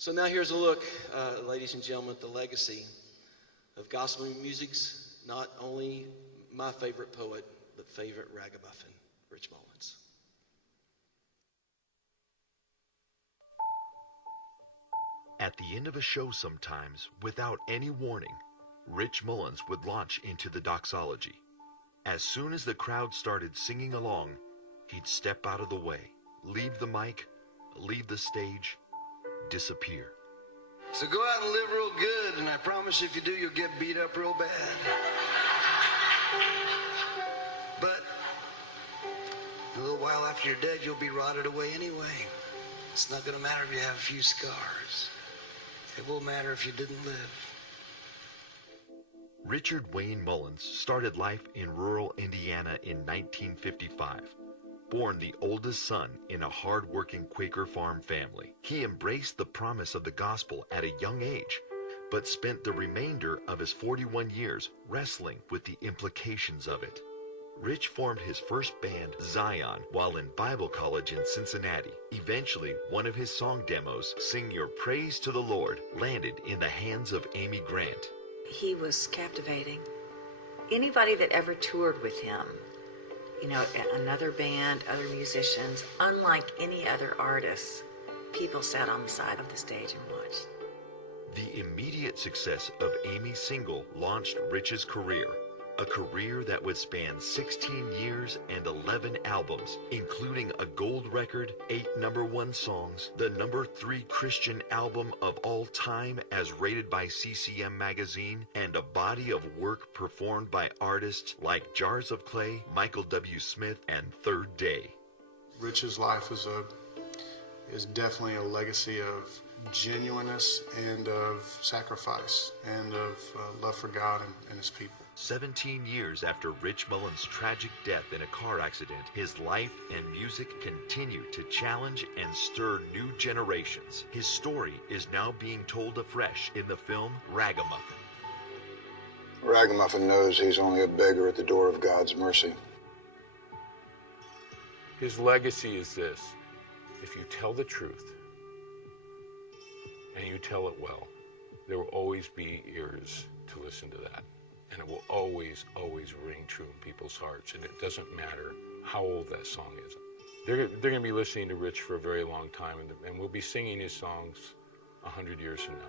So now here's a look, ladies and gentlemen, at the legacy of gospel music's not only my favorite poet, but favorite ragamuffin, Rich Mullins. At the end of a show sometimes, without any warning, Rich Mullins would launch into the doxology. As soon as the crowd started singing along, he'd step out of the way, leave the mic, leave the stage, disappear. So go out and live real good, and I promise if you do, you'll get beat up real bad. But a little while after you're dead, you'll be rotted away anyway. It's not going to matter if you have a few scars. It will matter if you didn't live. Richard Wayne Mullins started life in rural Indiana in 1955. Born the oldest son in a hard-working Quaker farm family, he embraced the promise of the gospel at a young age, but spent the remainder of his 41 years wrestling with the implications of it. Rich formed his first band, Zion, while in Bible college in Cincinnati. Eventually, one of his song demos, Sing Your Praise to the Lord, landed in the hands of Amy Grant. He was captivating. Anybody that ever toured with him, you know, another band, other musicians, unlike any other artists, people sat on the side of the stage and watched. The immediate success of Amy's single launched Rich's career, a career that would span 16 years and 11 albums, including a gold record, 8 #1 songs, the #3 Christian album of all time as rated by CCM magazine, and a body of work performed by artists like Jars of Clay, Michael W. Smith, and Third Day. Rich's life is definitely a legacy of genuineness and of sacrifice and of love for God and his people. 17 years after Rich Mullins' tragic death in a car accident, his life and music continue to challenge and stir new generations. His story is now being told afresh in the film Ragamuffin. Ragamuffin knows he's only a beggar at the door of God's mercy. His legacy is this: if you tell the truth and you tell it well, there will always be ears to listen to that. And it will always, always ring true in people's hearts. And it doesn't matter how old that song is. They're going to be listening to Rich for a very long time, and we'll be singing his songs 100 years from now.